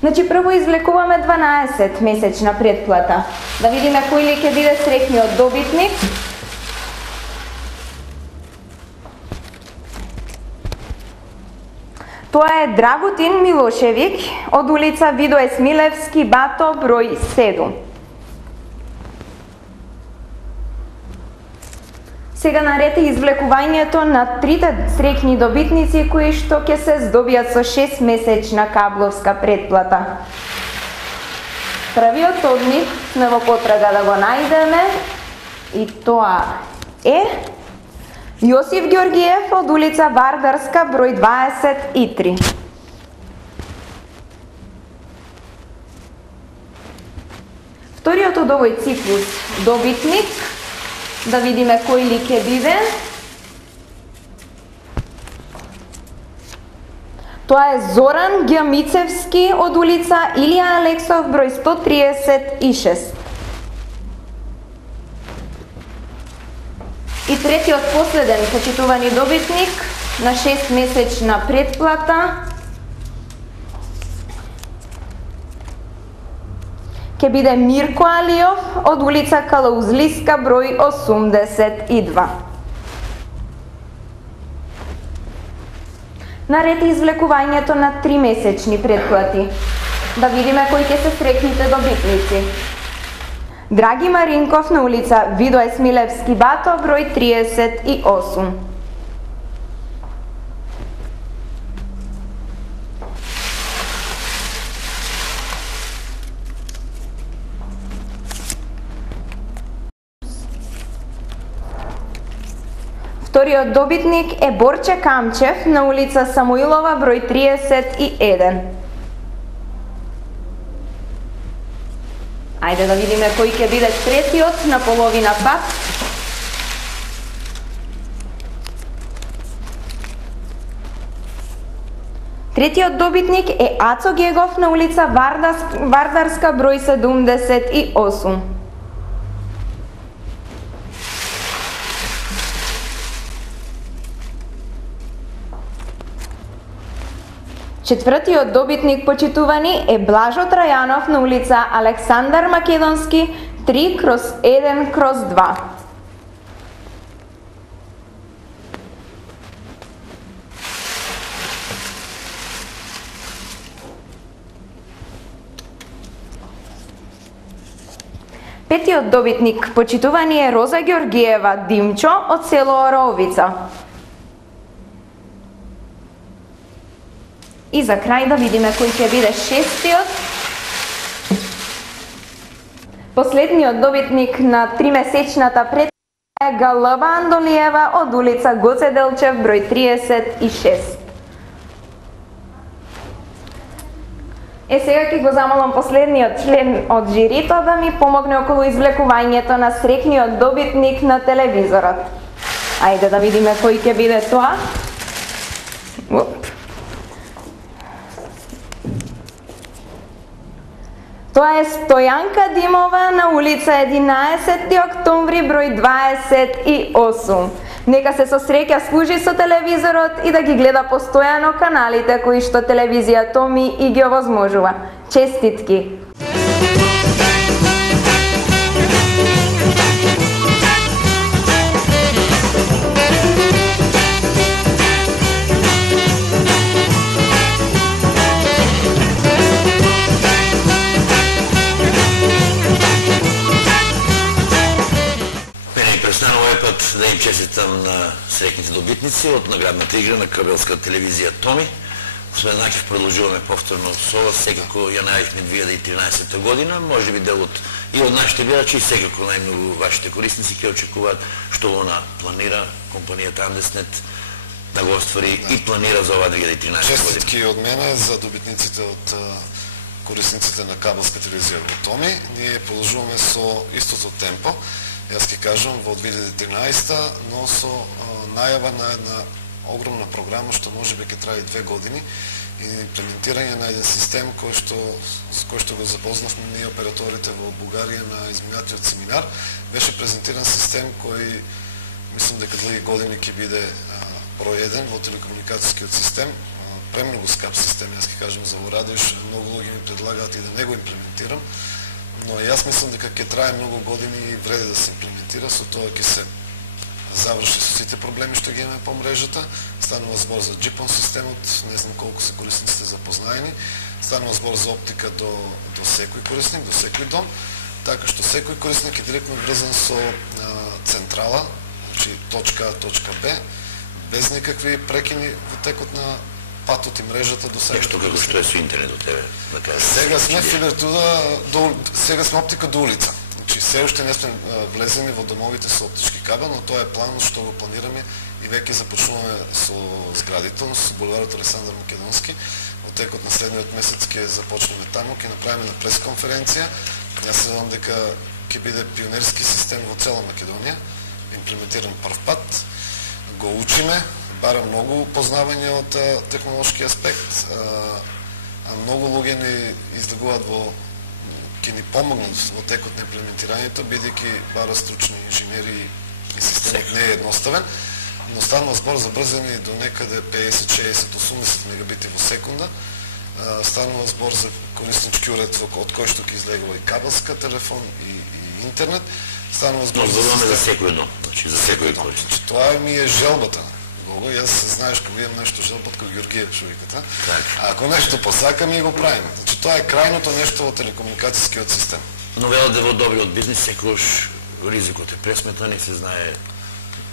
Значи, прво извлекуваме 12 месечна претплата. Да видиме кој ли ќе биде среќниот добитник. Тоа е Драгутин Милошевик од улица Видо Есмилевски, Бато, број 7. Сега наред е извлекувањето на трите среќни добитници кои што ќе се здобијат со 6-месечна кабловска претплата. Првиот од нив сме во потрага да го најдеме и тоа е Јосиф Ѓоргиев од улица Вардарска, број 23. Вториот од овој циклус добитник, да видиме кој ли ќе биде. Тоа е Зоран Ѓамицевски од улица Илија Алексов, број 136. И третиот последен почитувани добитник на 6-месечна претплата ќе биде Мирко Алиов од улица Калаузлиска број 82. Наред извлекувањето на 3-месечни претплати. Да видиме кои ќе се срекните добитници. Драги Маринков на улица Видо Есмилевски Бато број 38. Вториот добитник е Борче Камчев на улица Самуилова број 31. Ајде да видиме кој ќе биде третиот на половина пат. Третиот добитник е Ацо Гегов на улица Вардарска број 78. Четвртиот добитник, почитувани, е Блажо Трајанов на улица Александар Македонски 3/1/2. Петиот добитник, почитувани, е Роза Ѓоргиева Димчо од село Оровица. И за крај да видиме кој ќе биде шестиот. Последниот добитник на 3-месечната претплата е Галаба Андолиева од улица Гоце Делчев број 36. Сега ќе го замолам последниот член од жирито да ми помогне околу извлекувањето на срекниот добитник на телевизорот. Ајде да видиме кој ќе биде тоа. Тоа е Стојанка Димова на улица 11 октомври број 28. Нека се со среќа служи со телевизорот и да ги гледа постојано каналите кои што телевизија Томи и ги овозможува. Честитки! Да им честитам на срекните добитници од наградната игра на кабелска телевизија Томи. Освен Накев продолжуваме повторно со ова, секако ја најавивме 2013 година, може би дел и од нашите гледачи, секако најмногу вашите корисници ќе очекуваат што она планира компанијата Андеснет да го оствари и планира за ова 2013 година. Честитки од мене за добитниците од корисниците на кабелска телевизија во Томи. Ние продолжуваме со истото темпо. Јас ќе кажам во 2013, но со најава на една огромна програма што можеби ќе трае 2 години и имплементирање на еден систем с кој што го запознавме ние операторите во Бугарија на изминатиот семинар. Беше презентиран систем кој мислам дека други години ќе биде број 1 во телекомуникацијскиот систем. Премногу скап систем, јас ќе кажам за во Радоиш, многу луѓе ми предлагаат и да не го имплементирам. Но јас мислам дека ќе трае многу години и вреди да се имплементира, со тоа ќе се заврши со сите проблеми што ги имаме по мрежата. Станува збор за GPON системот, не знам колку се корисниците запознаени. Станува збор за оптика до секој корисник, до секој дом, така што секој корисник е директно врзан со централа, значи точка А, точка Б, без никакви прекини во текот на патот и мрежата до сега. Нешто како што е со интернет до тебе, да кажеш. Сега сме фибертуда, сега сме оптика до улица. Значи се уште не сме влезени во домовите со оптички кабел, но тоа е планот што го планираме и веќе започнуваме со зградите, со булеварот Александар Македонски. Во текот на следниот месец ќе започнеме таму, ќе направиме на пресконференција. Јас се надам дека ќе биде пионерски систем во цела Македонија, имплементиран прв пат. Го учиме, бара многу познавање од технолошки аспект, а многу луѓе ни излегуваат ќе ни помогнат во текот на имплементирањето, бидејќи бара стручни инженери и системот не е едноставен, но станува збор за брзини до некаде 50, 60, 80 мегабити во секунда, станува збор за кориснички уред од кој што ќе излегува и кабелска телефон и интернет. Станува збор за секој дом, значи за секој корисник. Тоа ми е желбата. Гого, јас знаеш кога имам нешто желбат како Ѓоргиев шовиката. А ако нешто посакам и го правиме. Значи тоа е крајното нешто во телекомуникацијскиот систем. Но велат во добриот бизнис секогаш ризикот е пресметан и се знае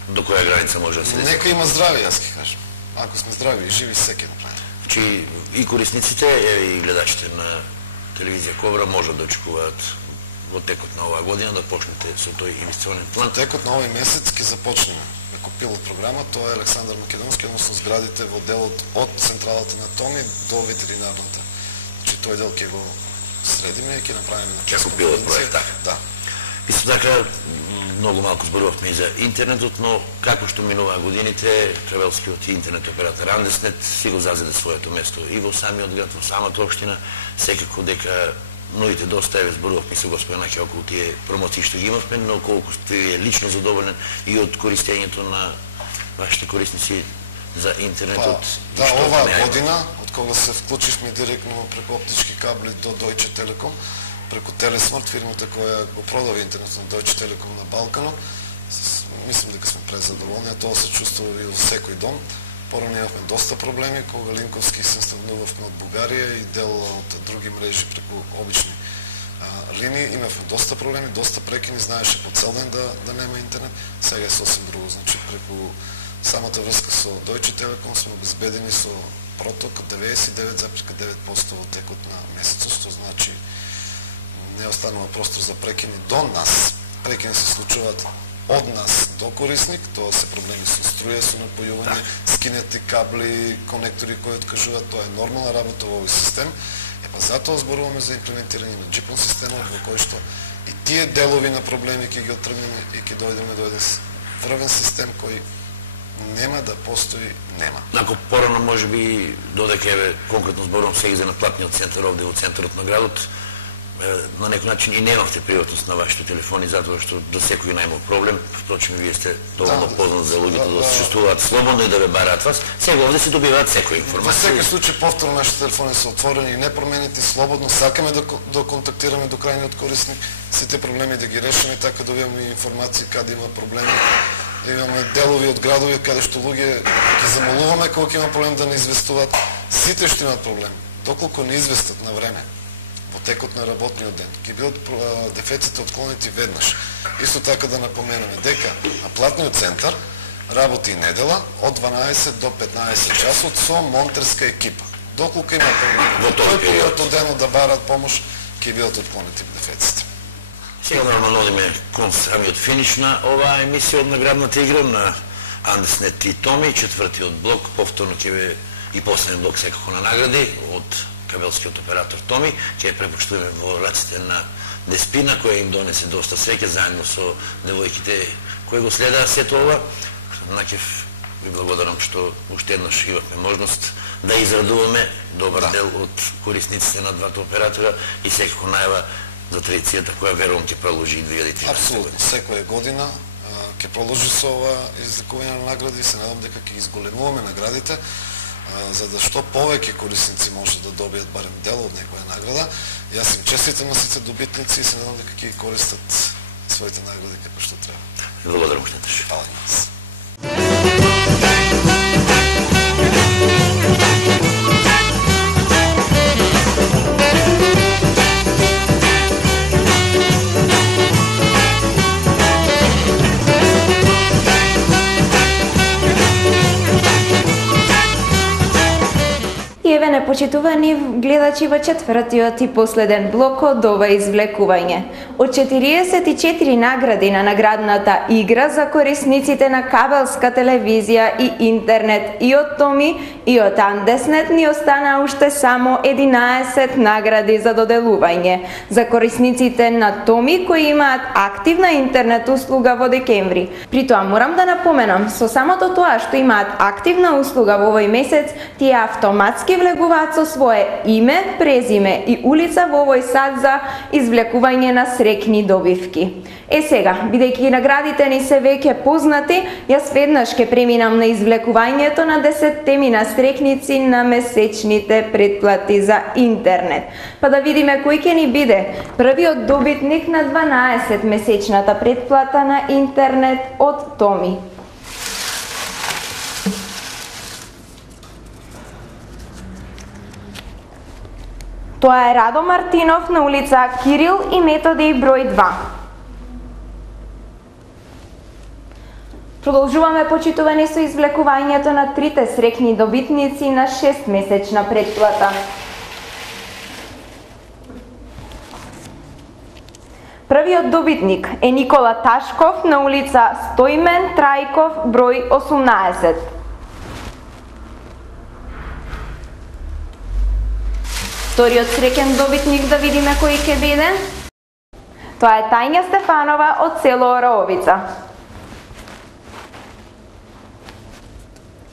до која граница може да се деси. Нека има здраве, јас ќе кажам. Ако сме здрави и живи, секој направи. Значи и корисниците и гледачите на телевизија Кобра можат да очекуваат во текот на оваа година да почнете со тој инвестиционен план. Во текот на овој месец ќе започнеме. Како пилот програма, тоа е Александар Македонски, односно зградите во делот од централата на Томи до ветеринарната. Значи тој дел ќе го средиме и ќе направиме на како пилот проект. Да. Исто така, многу малку зборувавме и за интернетот, но како што минуваа годините, Кревелскиот и интернет оператор Андеснет си го зазеде своето место и во самиот град, во самата општина, секако дека новите доста еве зборувавме со господин Наки околу тие промоции што ги имавме, но колку сте лично задоволен и од користењето на вашите корисници за интернетот. Да, оваа година, од кога се вклучивме директно преку оптички кабли до Deutsche Telekom, преку Телесмарт, фирмата која го продава интернет на Deutsche Telekom на Балканот, мислам дека сме презадоволни, а тоа се чувствува и во секој дом. Порано имавме доста проблеми, кога Линковски се снабдувавме од Бугарија и дел од други мрежи преку обични линии. Имавме доста проблеми, доста прекини, знаеше по цел ден да нема интернет. Сега е сосем друго. Значи, преку самата врска со Deutsche Telekom сме обезбедени со проток 99,9% во текот на месецот, што значи не останува простор за прекини до нас. Прекини се случуваат од нас до корисник, тоа се проблеми со струја, со напојување, скинети кабли, конектори кои откажуваат, тоа е нормална работа во овој систем. Затоа зборуваме за имплементирање на GPON системот во кој што и тие делови на проблеми ќе ги оттргнеме и ќе дојдеме до еден врвен систем кој нема да постои, нема. Ако порано можеби додека еве конкретно зборувам сега за наплатниот центар овде во центарот на градот, на некој начин и немавте приватност на вашите телефони, затоа што до секој најмал проблем. Впрочем, вие сте доволно познат за луѓето да се чувствуваат слободно и да ве бараат вас. Сега овде се добиваат секоја информација. Во секој случај, повторно, нашите телефони се отворени и непроменети, слободно, сакаме да контактираме до крајниот корисник, сите проблеми да ги решиме, така добиваме информации каде има проблеми. Имаме делови од градови каде што луѓе ги замолуваме кога има проблем да не известуваат. Сите што имаат проблем, доколку не известат на време, во текот на работниот ден, ќе бидат дефектите отклонети веднаш. Исто така да напоменеме дека на платниот центар работи недела од 12 до 15 часот со монтерска екипа. Доколку има проблеми во тој период од денот да барат помош, ќе бидат отклонети дефектите. Сега нормално одиме кон самиот финиш на оваа емисија од наградната игра на Андеснет и Томи, четвртиот блок, повторно ќе бе и последен блок секако на награди од кабелскиот оператор Томи, ќе препуштуваме во раците на Деспина, која им донесе доста среќа заедно со девојките кои го следаа сето ова. Накев ви благодарам што уште еднаш имавме можност да израдуваме добар дел од корисниците на двата оператора и секако најава за традицијата која верувам ќе продолжи и 2013 година. Апсолутно, секоја година ќе продолжи со ова излекување на награди и се надам дека ќе изголемуваме наградите за да што повеќе корисници може да добијат барем дел од некоја награда. Јас им честитам на сите добитници и се надам дека ќе користат своите награди како што треба. Благодарам уште еднаш. Фала на вас. Еве непочитувани гледачи во четвртиот и последен блок од ова извлекување. Од 44 награди на наградната игра за корисниците на кабелска телевизија и интернет и од Томи и од Андеснет ни остана уште само 11 награди за доделување за корисниците на Томи кои имаат активна интернет услуга во декември. При тоа морам да напоменам, со самото тоа што имаат активна услуга во овој месец, тие автоматски влегуваат следуваат со свое име, презиме и улица во овој сад за извлекување на срекни добивки. Сега, бидејќи наградите ни се веќе познати, јас веднаш ќе преминам на извлекувањето на 10 срекници на месечните претплати за интернет. Па да видиме кој ќе ни биде првиот добитник на 12 месечната претплата на интернет од Томи. Тоа е Радо Мартинов на улица Кирил и Методи број 2. Продолжуваме, почитувани, со извлекувањето на трите срекни добитници на 6-месечна претплата. Првиот добитник е Никола Ташков на улица Стојмен Трајков број 18. Вториот среќен добитник, да видиме кој ќе биде. Тоа е Тања Стефанова од село Ораовица.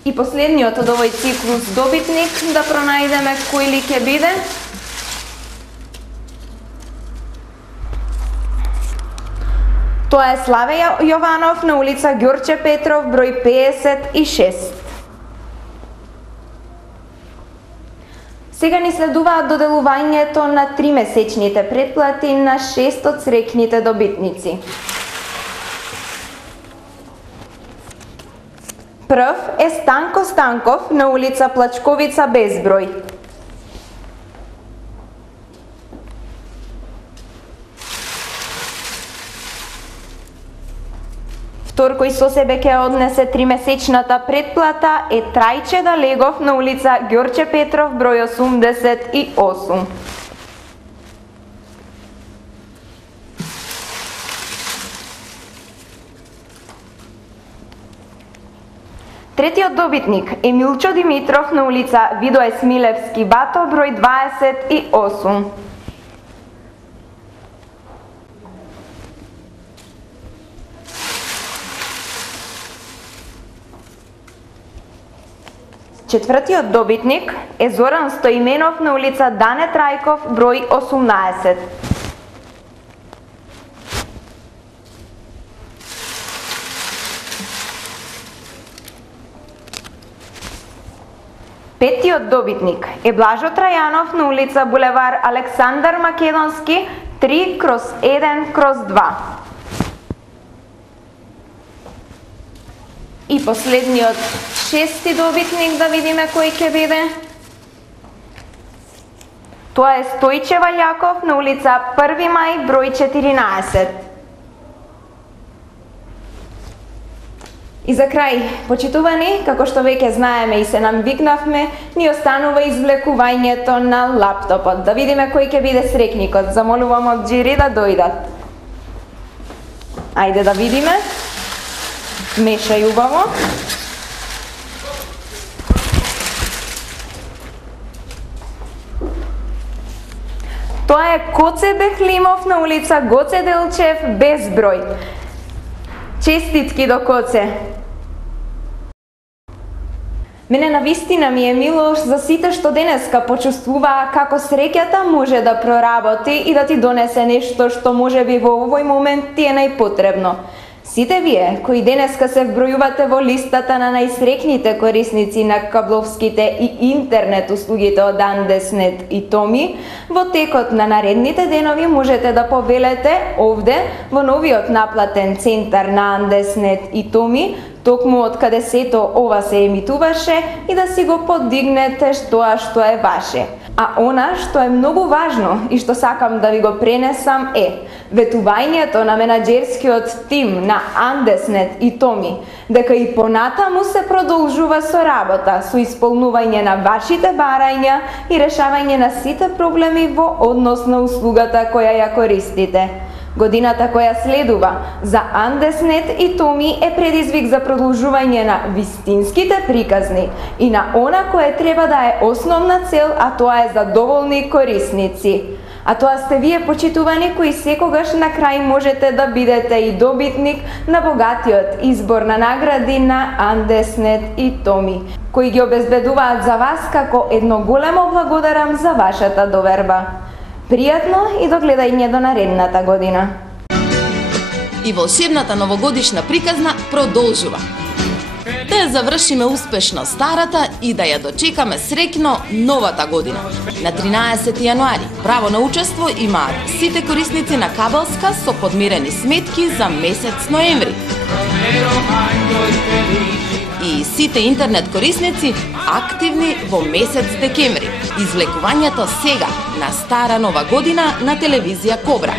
И последниот од овој циклус добитник, да пронајдеме кој ли ќе биде. Тоа е Славе Јованов на улица Ѓорче Петров број 56. Сега ни следуваат доделувањето на 3-месечните претплати на 6 од срекните добитници. Прв е Станко Станков на улица Плачковица Безброј. Втор кој со себе ќе однесе 3-месечната претплата е Трајче Далегов на улица Ѓорче Петров број 88. Третиот добитник е Милчо Димитров на улица Видое Смилевски Бато број 28. Четвртиот добитник е Зоран Стоименов на улица Дане Трајков број 18. Петиот добитник е Блажо Трајанов на улица Булевар Александар Македонски 3/1/2. И последниот шести добитник, да видиме кој ќе биде. Тоа е Стојче Валјаков на улица 1 мај број 14. И за крај, почитувани, како што веќе знаеме и се навикнавме, ни останува извлекувањето на лаптопот. Да видиме кој ќе биде срекникот. Замолувам од жири да дојдат. Ајде да видиме. Мешај убаво. Тоа е Коце Бехлимов на улица Гоце Делчев Безброј. Честитки до Коце. Мене навистина ми е мило за сите што денеска почувствуваа како среќата може да проработи и да ти донесе нешто што можеби во овој момент ти е најпотребно. Сите вие кои денеска се вбројувате во листата на најсрекните корисници на кабловските и интернет услугите од Андеснет и Томи, во текот на наредните денови можете да повелете овде во новиот наплатен центар на Андеснет и Томи, токму од каде сето ова се емитуваше, и да си го подигнете тоа што е ваше. А она што е многу важно и што сакам да ви го пренесам е ветувањето на менаџерскиот тим на Андеснет и Томи дека и понатаму се продолжува со работа, со исполнување на вашите барања и решавање на сите проблеми во однос на услугата која ја користите. Годината која следува за Андеснет и Томи е предизвик за продолжување на вистинските приказни и на она кое треба да е основна цел, а тоа е задоволни корисници. А тоа сте вие, почитувани, кои секогаш на крај можете да бидете и добитник на богатиот избор на награди на Андеснет и Томи, кои ги обезбедуваат за вас како едно големо благодарам за вашата доверба. Пријатно и до гледање до наредната година. И волшебната новогодишна приказна продолжува. Да ја завршиме успешно старата и да ја дочекаме среќно новата година. На 13 јануари право на учество имаат сите корисници на кабелска со подмирени сметки за месец ноември. И сите интернет корисници активни во месец декември. Извлекувањето сега на стара нова година на телевизија Кобра.